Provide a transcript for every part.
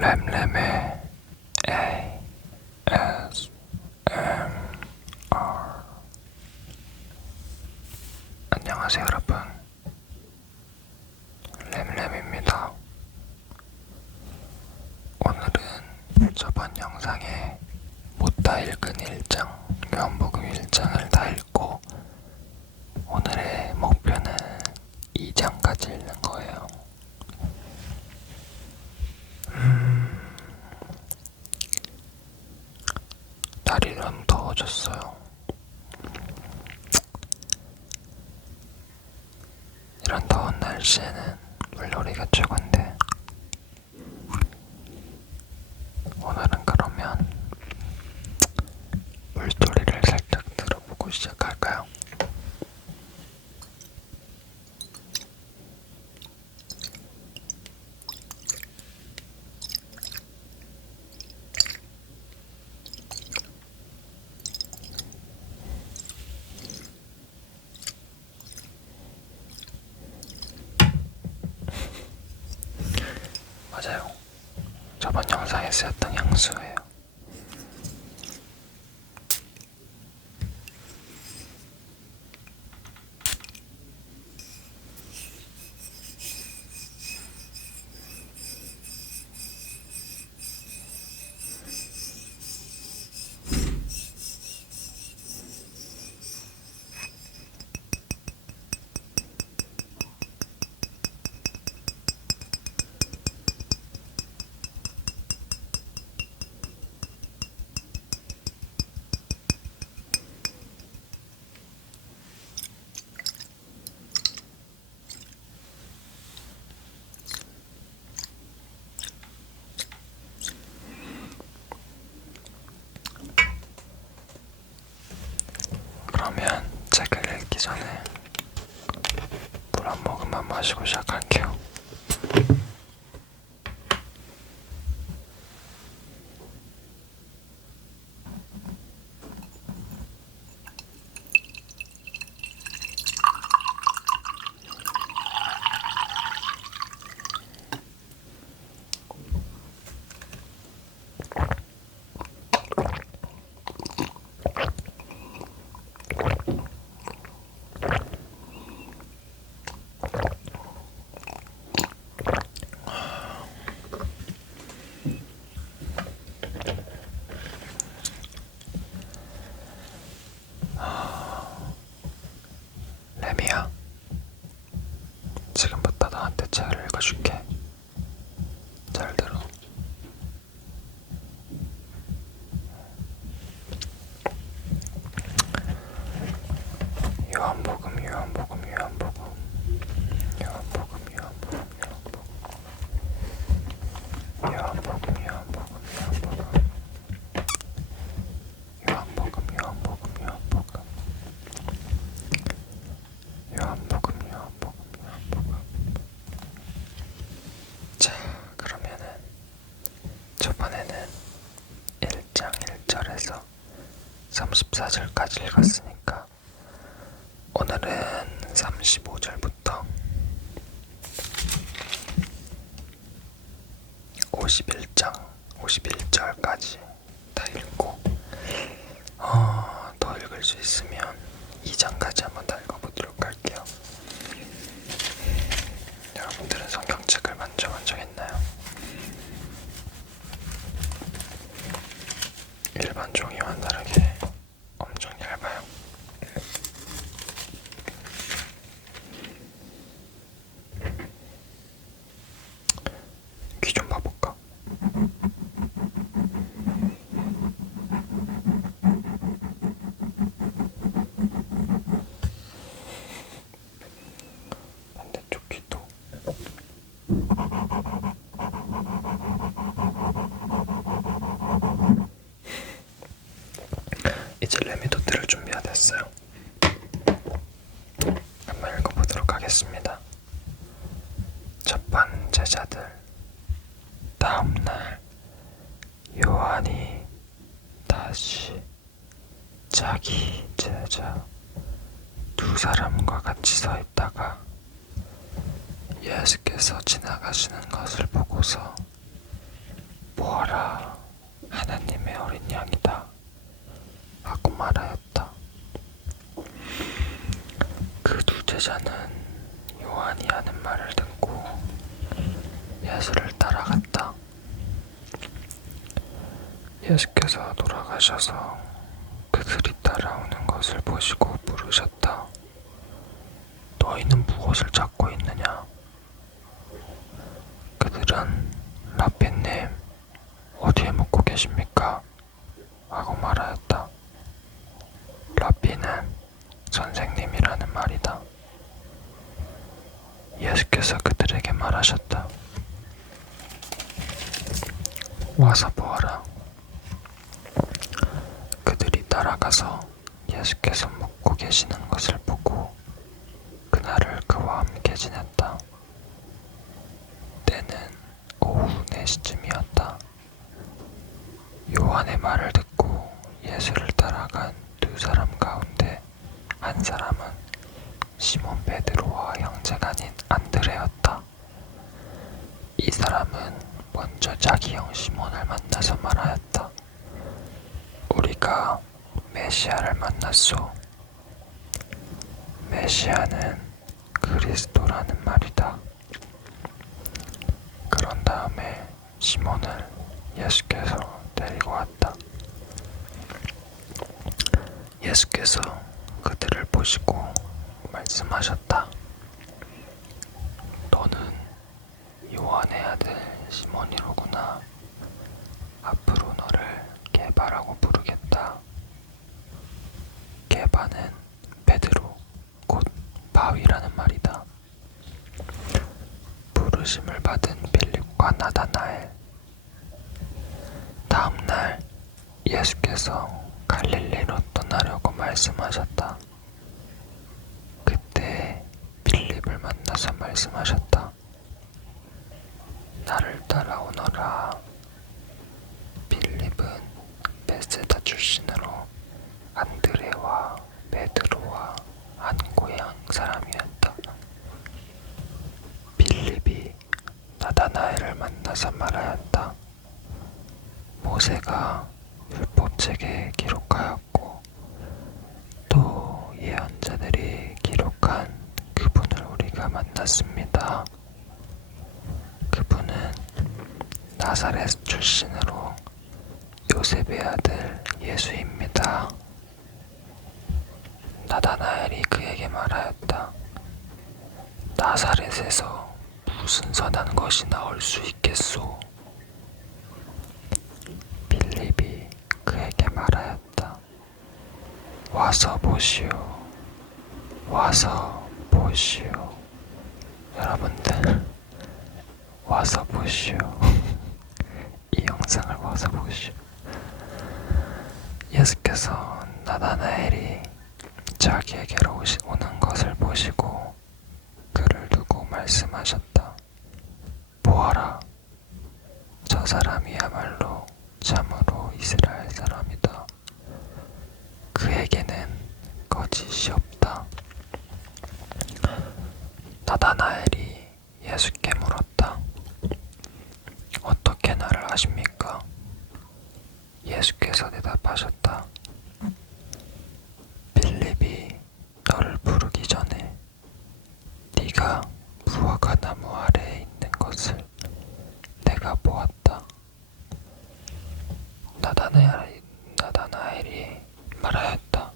램램의 ASMR. 안녕하세요 여러분, 램램입니다. 오늘은 저번 영상에 못 다 읽은 1장, 요한복음 1장을 다 읽고 오늘의 목표는 2장까지 읽는 거예요. 날이 너무 더워졌어요. 이런 더운 날씨에는 물놀이가 최고인데 오늘은 그러면 물소리를 살짝 들어보고 시작할까요? 맞아요. 저번 영상에 쓰였던 향수예요. 그러면 책을 읽기 전에 물 한 모금만 마시고 시작할게요. 레미야, 지금부터 너한테 책을 읽어줄게. 잘 들어. 요한복음, 요한복음, 요한복음, 요한복음, 요한복음, 요한복음, 요한복음, 요한복음, 요한복음, 요한복음, 요한복음, 요한복음, 요한복음, 요한복음. 자, 그러면은 저번에는 1장 1절에서 34절까지 읽었으니까 오늘은 35절부터 51장 51절까지 다 읽고 더 읽을 수 있으면 2장까지 한번 다 읽어보도록 할게요. 여러분들은 성경책을 만져봤나요? 일반 종이와는 다르게 엄청 얇아요. 귀 좀 봐볼까? 반대쪽 귀도. 이제 레미도 들을 준비가 됐어요. 한번 읽어보도록 하겠습니다. 첫번 제자들. 다음날 요한이 다시 자기 제자 두 사람과 같이 서 있다가 예수께서 지나가시는 것을 보고서 보아라, 하나님의 어린 양이다 하고 말하였다. 그 두 제자는 요한이 하는 말을 듣고 예수를 따라갔다. 예수께서 돌아가셔서 그들이 따라오는 것을 보시고 물으셨다. 너희는 무엇을 찾고 있느냐? 그들은 라피님, 어디에 묵고 계십니까? 하고 말하였다. 라피는 선생님이라는 말이다. 예수께서 그들에게 말하셨다. 와서 보아라. 그들이 따라가서 예수께서 묵고 계시는 것을 보고 그날을 그와 함께 지냈다. 때는 오후 4시쯤이었다. 요한의 말을 듣고 예수를 따라간 두 사람 가운데 한 사람은 시몬 베드로와 형제가 아닌 안드레였다. 이 사람은 먼저 자기 형 시몬을 만나서 말하였다. 우리가 메시아를 만났소. 메시아는 그리스도라는 말이다. 그런 다음에 시몬을 예수께서 데리고 왔다. 예수께서 그들을 보시고 말씀하셨다. 너는 요한의 아들 시몬이로구나. 앞으로 너를 게바라고 부르겠다. 게바는 베드로, 곧 바위라는 말이다. 부르심을 받은 빌립과 나다나엘. 다음날 예수께서 갈릴리로 떠나려고 말씀하셨다. 그때 빌립을 만나서 말씀하셨다. 나를 따라오너라. 빌립은 베세다 출신으로 안드레와 베드로와 한 고향 사람이었다. 빌립이 나다나엘을 만나서 말하였다. 모세가 율법책에 기록하였고 또 예언자들이 기록한 그분을 우리가 만났습니다. 그분은 나사렛 출신으로 요셉의 아들 예수입니다. 나다나엘이 그에게 말하였다. 나사렛에서 무슨 선한 것이 나올 수 있겠소? 빌립이 그에게 말하였다. 와서 보시오. 와서 보시오. 여러분들, 와서 보시오. 이 영상을 와서 보시오. 예수께서 나다나엘이 자기에게로 오는 것을 보시고 그를 두고 말씀하셨다. 보아라, 저 사람이야말로 참으로 이스라엘 사람이다. 그에게는 거짓이 없다. 나다나엘이 예수께 물었다. 어떻게 나를 아십니까? 예수께서 대답하셨다. 빌립이 너를 부르기 전에 네가 무화과 나무 아래에 있는 것을 내가 보았다. 나다나엘이 말하였다.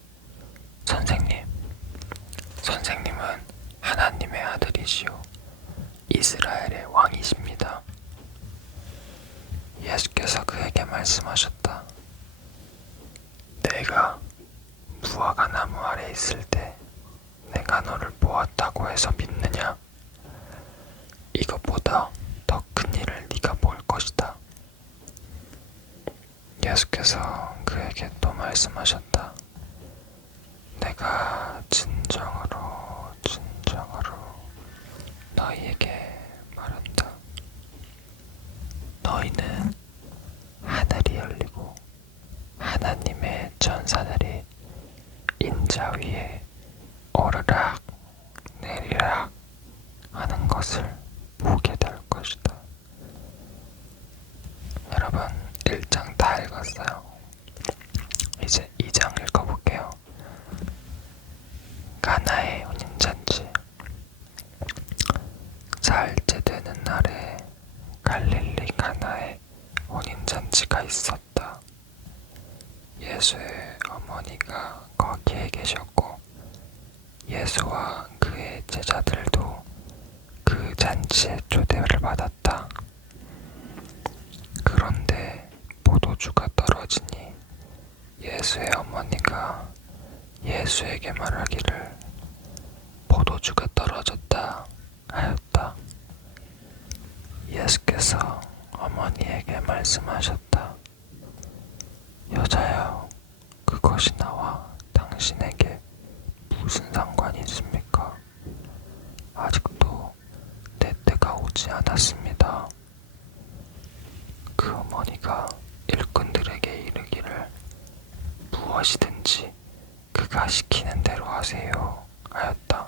선생님은 하나님의 아들이시오. 이스라엘의 왕이십니다. 예수께서 그에게 말씀하셨다. 내가 무화과 나무 아래 있을 때 내가 너를 보았다고 해서 믿느냐? 이것보다 더 큰 일을 네가 볼 것이다. 예수께서 그에게 또 말씀하셨다. 내가 진정으로 너희에게 말한다. 너희는 하늘이 열리고 하나님의 천사들이 인자 위에 오르락 내리락 하는 것을 보게 될 것이다. 여러분, 그날에 갈릴리 가나에 혼인잔치가 있었다. 예수의 어머니가 거기에 계셨고 예수와 그의 제자들도 그 잔치에 초대를 받았다. 그런데 포도주가 떨어지니 예수의 어머니가 예수에게 말하기를 포도주가 떨어졌다 하였다. 예수께서 어머니에게 말씀하셨다. 여자여, 그것이 나와 당신에게 무슨 상관이 있습니까? 아직도 내 때가 오지 않았습니다. 그 어머니가 일꾼들에게 이르기를 무엇이든지 그가 시키는 대로 하세요 하였다.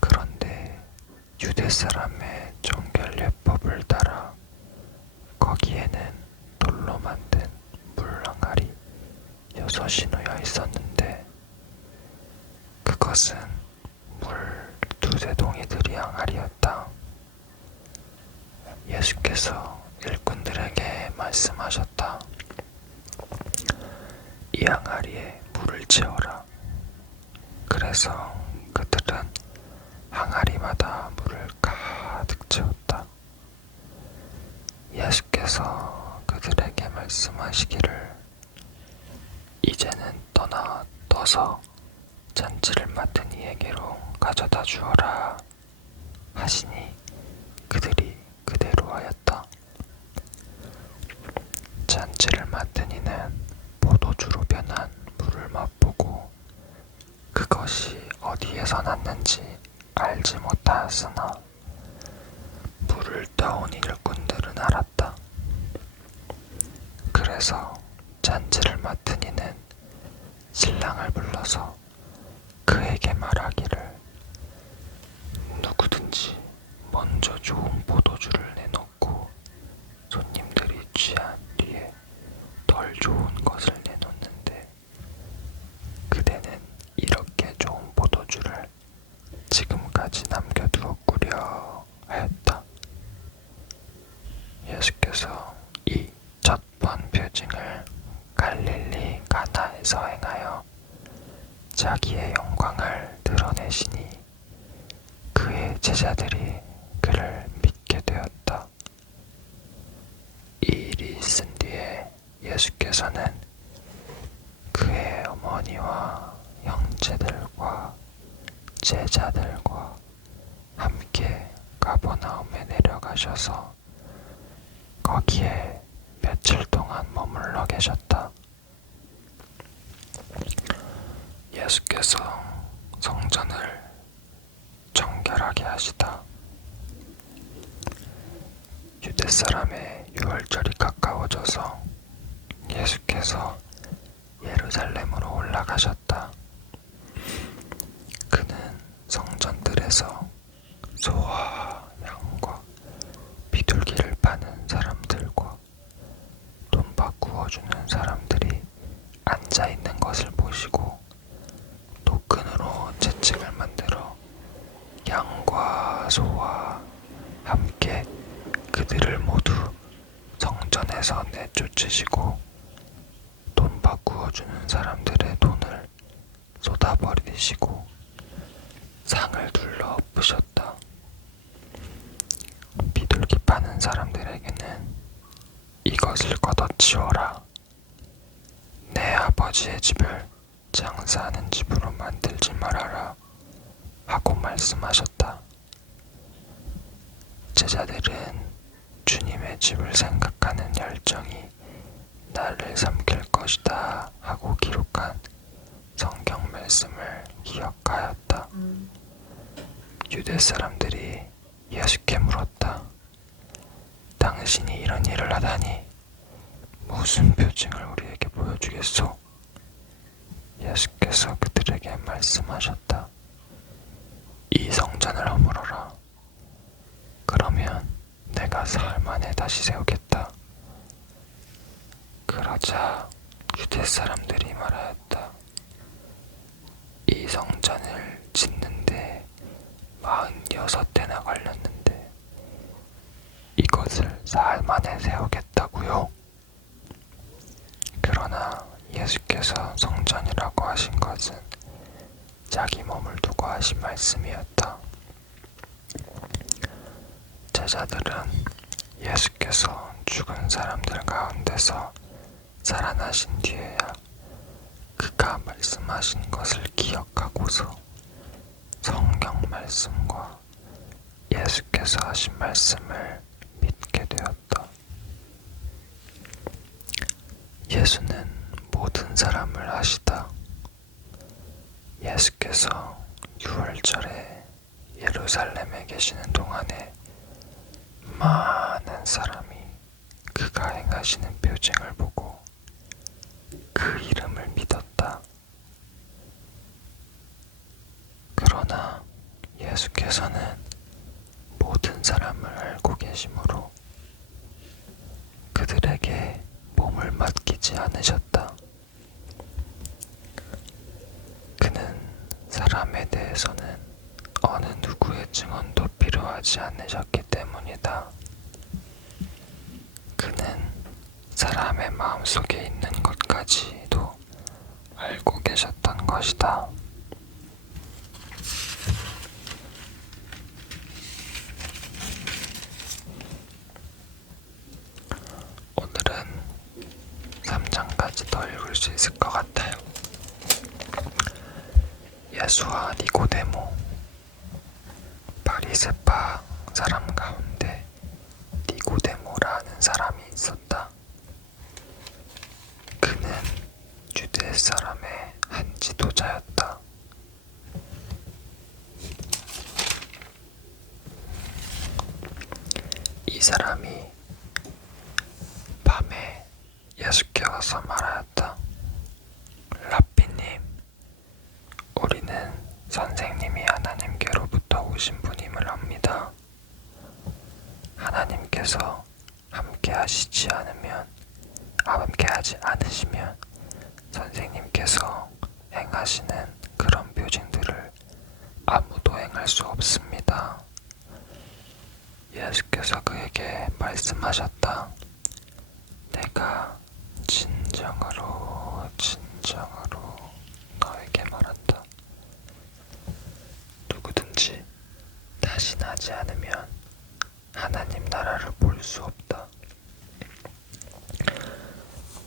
그런데 유대 사람의 정결예법을 따라 거기에는 돌로 만든 물항아리 6이 놓여 있었는데 그것은 물 2-3 동이 항아리였다. 예수께서 일꾼들에게 말씀하셨다. 이 항아리에 물을 채워라. 그래서 그들은 항아리마다 물을 가득 채웠다. 예수께서 그들에게 말씀하시기를 이제는 떠서 잔치를 맡은 이에게로 가져다 주어라 하시니 그들이 그대로 하였다. 잔치를 맡은 이는 포도주로 변한 물을 맛보고 그것이 어디에서 났는지 알지 못하였으나 물을 떠온 일꾼들은 알았다. 그래서 잔치를 맡은 이는 신랑을 불러서 그에게 말하기를 누구든지 먼저 좋은 포도주를 내놓고 손님들이 취한 뒤에 덜 좋은 것을 내놓는데 그대는 이렇게 좋은 포도주를 지금까지 남겨두었구려 하였다. 예수께서 이 첫 번 표징을 갈릴리 가나에서 행하여 자기의 영광을 드러내시니 그의 제자들이 그를 믿게 되었다. 이 일이 있은 뒤에 예수께서는 그의 어머니와 형제들과 제자들과 함께 가버나움에 내려가셔서 거기에 며칠 동안 머물러 계셨다. 예수께서 성전을 정결하게 하시다. 유대 사람의 유월절이 가까워져서 예수께서 예루살렘으로 올라가셨다. 그는 성전들에서 소와 양과 비둘기를 파는 사람들과 돈 바꾸어 주는 사람들이 앉아 있는 것을 보시고 노끈으로 채찍을 만들어 양과 소와 함께 그들을 모두 성전에서 내쫓으시고 돈 바꾸어 주는 사람들의 돈을 쏟아버리시고 상을 둘러 엎으셨다. 비둘기 파는 사람들에게는 이것을 걷어치워라. 내 아버지의 집을 장사하는 집으로 만들지 말아라 하고 말씀하셨다. 제자들은 주님의 집을 생각하는 열정이 나를 삼킬 것이다 하고 기록한 성경 말씀을 기억하였다. 유대 사람들이 예수께 물었다. 당신이 이런 일을 하다니 무슨 표징을 우리에게 보여주겠소? 예수께서 그들에게 말씀하셨다. 이 성전을 허물어라. 그러면 내가 사흘 만에 다시 세우겠다. 그러자 유대 사람들이 말하였다. 이 성전을 짓는데 96대나 걸렸는데 이것을 사흘 만에 세우겠다고요? 그러나 예수께서 성전이라고 하신 것은 자기 몸을 두고 하신 말씀이었다. 제자들은 예수께서 죽은 사람들 가운데서 살아나신 뒤에야 그가 말씀하신 것을 기억하고서 성경 말씀과 예수께서 하신 말씀을 믿게 되었다. 예수는 모든 사람을 아시다. 예수께서 6월절에 예루살렘에 계시는 동안에 많은 사람이 그가 행하시는 표징을 보고 그 이름을 믿었다. 그러나 예수께서는 모든 사람을 알고 계시므로 그들에게 몸을 맡기지 않으셨다. 그는 사람에 대해서는 어느 누구의 증언도 필요하지 않으셨기 때문이다. 그는 사람의 마음속에 있는 것까지도 알고 계셨던 것이다. 오늘은 3장까지 더 읽을 수 있을 것 같아요. 예수와 니고데모. 바리새파 사람 가운데 니고데모라는 사람이 있었다. 그는 유대 사람의 한 지도자였다. 이 사람이 밤에 예수께 와서 말하였다. 랍비님, 우리는 선생님이 하나님께로부터 오신 분임을 압니다. 하나님께서 함께 하시지 않으시면 선생님께서 행하시는 그런 표징들을 아무도 행할 수 없습니다. 예수께서 그에게 말씀하셨다. 내가 진정으로 너에게 말한다. 누구든지 다시 나지 않으면 하나님 나라를 볼 수 없다.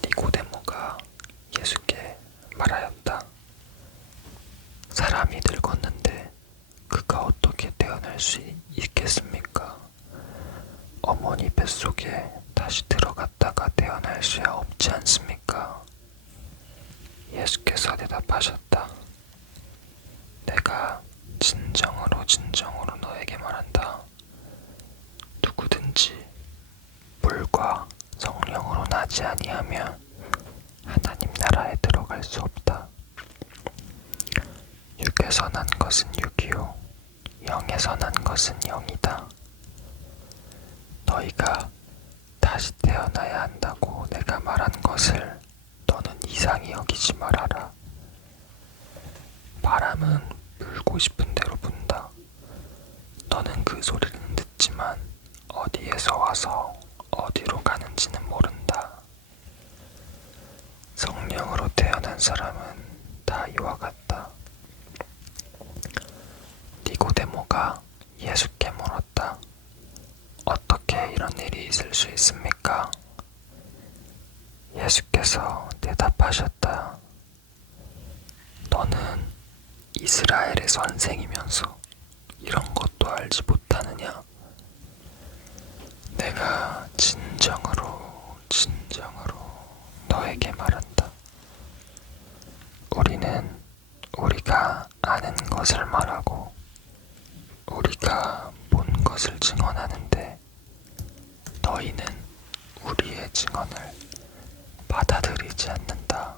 니고데모가 예수께 말하였다. 사람이 늙었는데 그가 어떻게 태어날 수 있겠습니까? 어머니 뱃속에 다시 들어갔다가 태어날 수야 없지 않습니까? 예수께서 대답하셨다. 내가 진정으로 너에게 말한다. 누구든지 물과 성령으로 나지 아니하면 하나님 나라에 들어갈 수 없다. 육에서 난 것은 육이요 영에서 난 것은 영이다. 너희가 다시 태어나야 한다고 내가 말한 것을 너는 이상히 여기지 말아라. 바람은 불고 싶은 대로 분다. 너는 그 소리는 듣지만 어디에서 와서 어디로 가는지는 모른다. 성령으로 태어난 사람은 다 이와 같다. 니고데모가 예수께 물었다. 어떻게 이런 일이 있을 수 있습니까? 예수께서 대답하셨다. 너는 이스라엘의 선생이면서 이런 것도 알지 못하느냐? 내가 진정으로 너에게 말한다. 우리는 우리가 아는 것을 말하고 우리가 본 것을 증언하는데 너희는 우리의 증언을 받아들이지 않는다.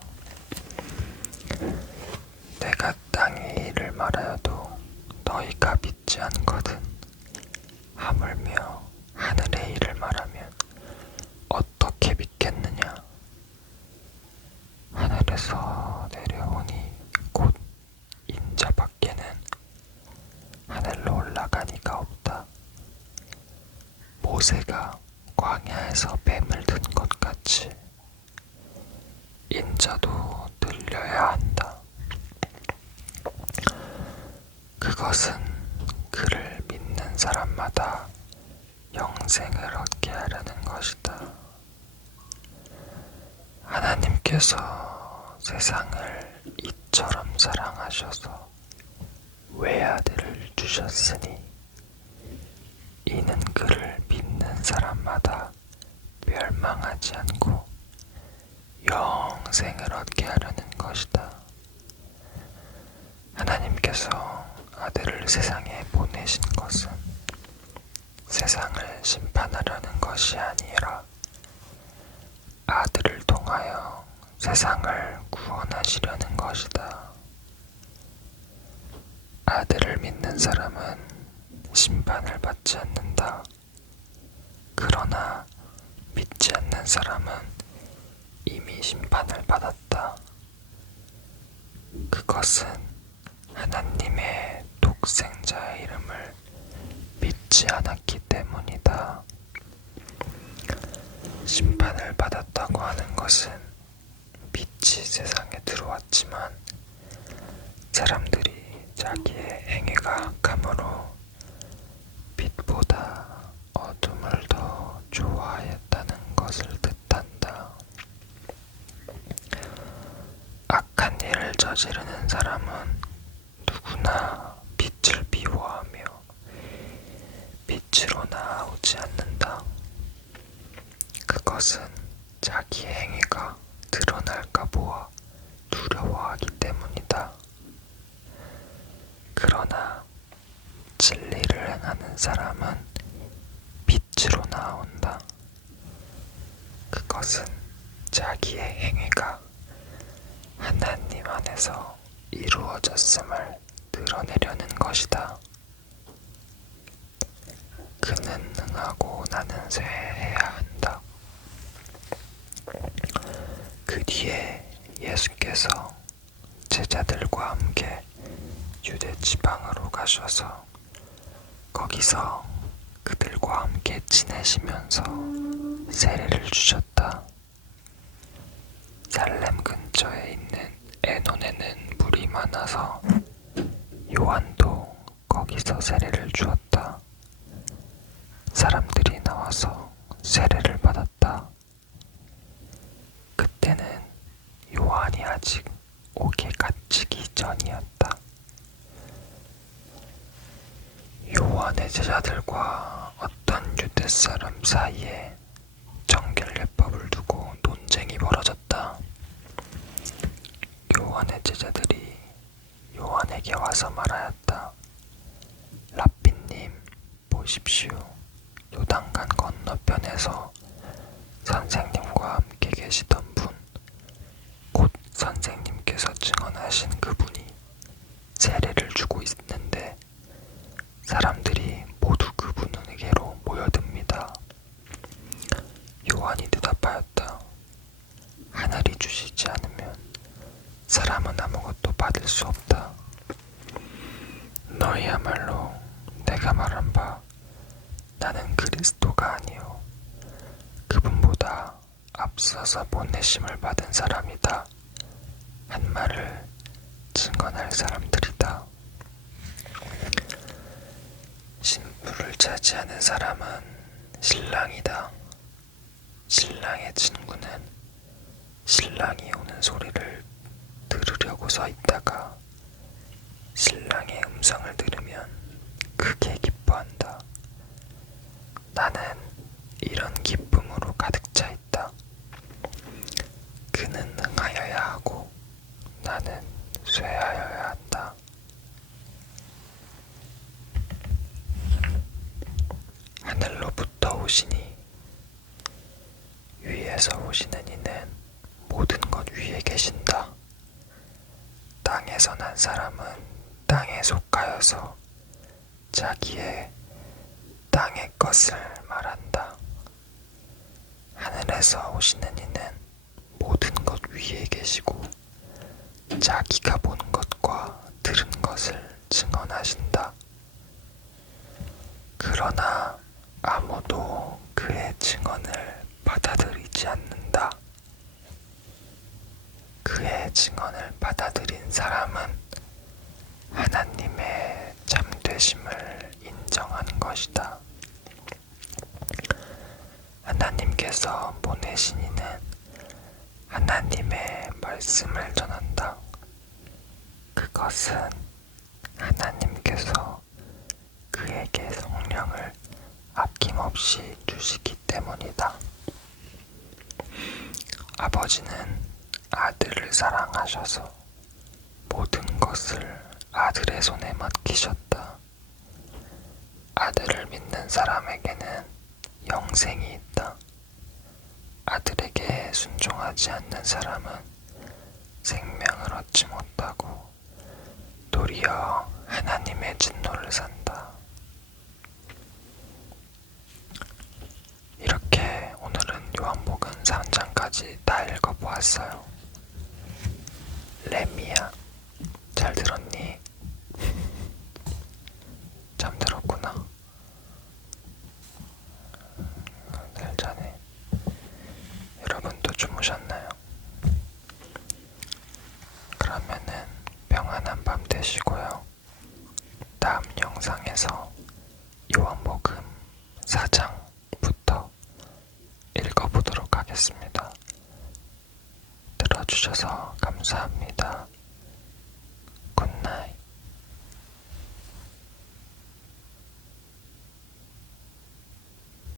내가 땅의 일을 말하여도 너희가 믿지 않거든. 하물며 하늘의 일을 말하면 어떻게 믿겠느냐? 하늘에서 내려오니 곧 인자 밖에는 하늘로 올라 모세가 광야에서 뱀을 든 것 같이 인자도 들려야 한다. 그것은 그를 믿는 사람마다 영생을 얻게 하려는 것이다. 하나님께서 세상을 이처럼 사랑하셔서 외아들을 주셨으니 이는 그를 믿는 사람마다 멸망하지 않고 영생을 얻게 하려는 것이다. 하나님께서 아들을 세상에 보내신 것은 세상을 심판하려는 것이 아니라 아들을 통하여 세상을 구원하시려는 것이다. 아들을 믿는 사람은 심판을 받지 않는다. 그러나 믿지 않는 사람은 이미 심판을 받았다. 그것은 하나님의 독생자의 이름을 믿지 않았기 때문이다. 심판을 받았다고 하는 것은 빛이 세상에 들어왔지만 사람들이 자기의 행위가 악함으로 빛보다 어둠을 더 좋아하였다는 것을 뜻한다. 악한 일을 저지르는 사람은 누구나 빛을 미워하며 빛으로 나오지 않는다. 그것은 자기의 행위가 드러날까 보아 두려워하기 때문이다. 그러나 진리를 행하는 사람은 빛으로 나온다. 그것은 자기의 행위가 하나님 안에서 이루어졌음을 드러내려는 것이다. 그는 능하고 나는 쇠해야 한다. 그 뒤에 예수께서 제자들과 함께 유대 지방으로 가셔서 거기서 그들과 함께 지내시면서 세례를 주셨다. 살렘 근처에 있는 에논에는 물이 많아서 요한도 거기서 세례를 주었다. 사람들이 나와서 세례를 받았다. 그때는 요한이 아직 옥에 갇히기 전이었다. 요한의 제자들과 어떤 유대 사람 사이에 정결례법을 두고 논쟁이 벌어졌다. 요한의 제자들이 요한에게 와서 말하였다. 랍비님, 보십시오. 요단강 건너편에서 선생님과 함께 계시던 분, 곧 선생님께서 증언하신 그분이 세례를 주고 있는데 사람들이 모두 그분에게로 모여듭니다. 요한이 대답하였다. 하늘이 주시지 않으면 사람은 아무것도 받을 수 없다. 너희야말로 내가 말한 바 나는 그리스도가 아니요 그분보다 앞서서 보내심을 받은 사람이다 한 말을 증언할 사람들이다. 신부를 차지하는 사람은 신랑이다. 신랑의 친구는 신랑이 오는 소리를 들으려고 서 있다가 신랑의 음성을 들으면 크게 기뻐한다. 나는 이런 기쁨으로 가득 차 있다. 그는 능하여야 하고 나는 쇠하여야 한다. 하늘로부터 오시니 위에서 오시는 이는 모든 것 위에 계신다. 땅에서 난 사람은 땅에 속하여서 자기의 땅의 것을 말한다. 하늘에서 오시는 이는 모든 것 위에 계시고 자기가 본 것과 들은 것을 증언하신다. 그러나 아무도 그의 증언을 받아들이지 않는다. 그의 증언을 받아들인 사람은 하나님의 참되심을 인정하는 것이다. 하나님께서 보내신 이는 하나님의 말씀을 전한다. 그것은 하나님께서 그에게 성령을 아낌없이 주시기 때문이다. 아버지는 아들을 사랑하셔서 모든 것을 아들의 손에 맡기셨다. 아들을 믿는 사람에게는 영생이 있다. 아들에게 순종하지 않는 사람은 생명을 얻지 못하고 도리어 하나님의 진노를 산다. 이렇게 오늘은 요한복음 3장까지 다 읽어보았어요. 레미야, 잘 들었니? 잠들었구나. 잘 자네. 여러분도 주무셨나요? 그러면은 평안한 밤 되시고요. 다음 영상에서 요한복음 4장부터 읽어보도록 하겠습니다. 들어주셔서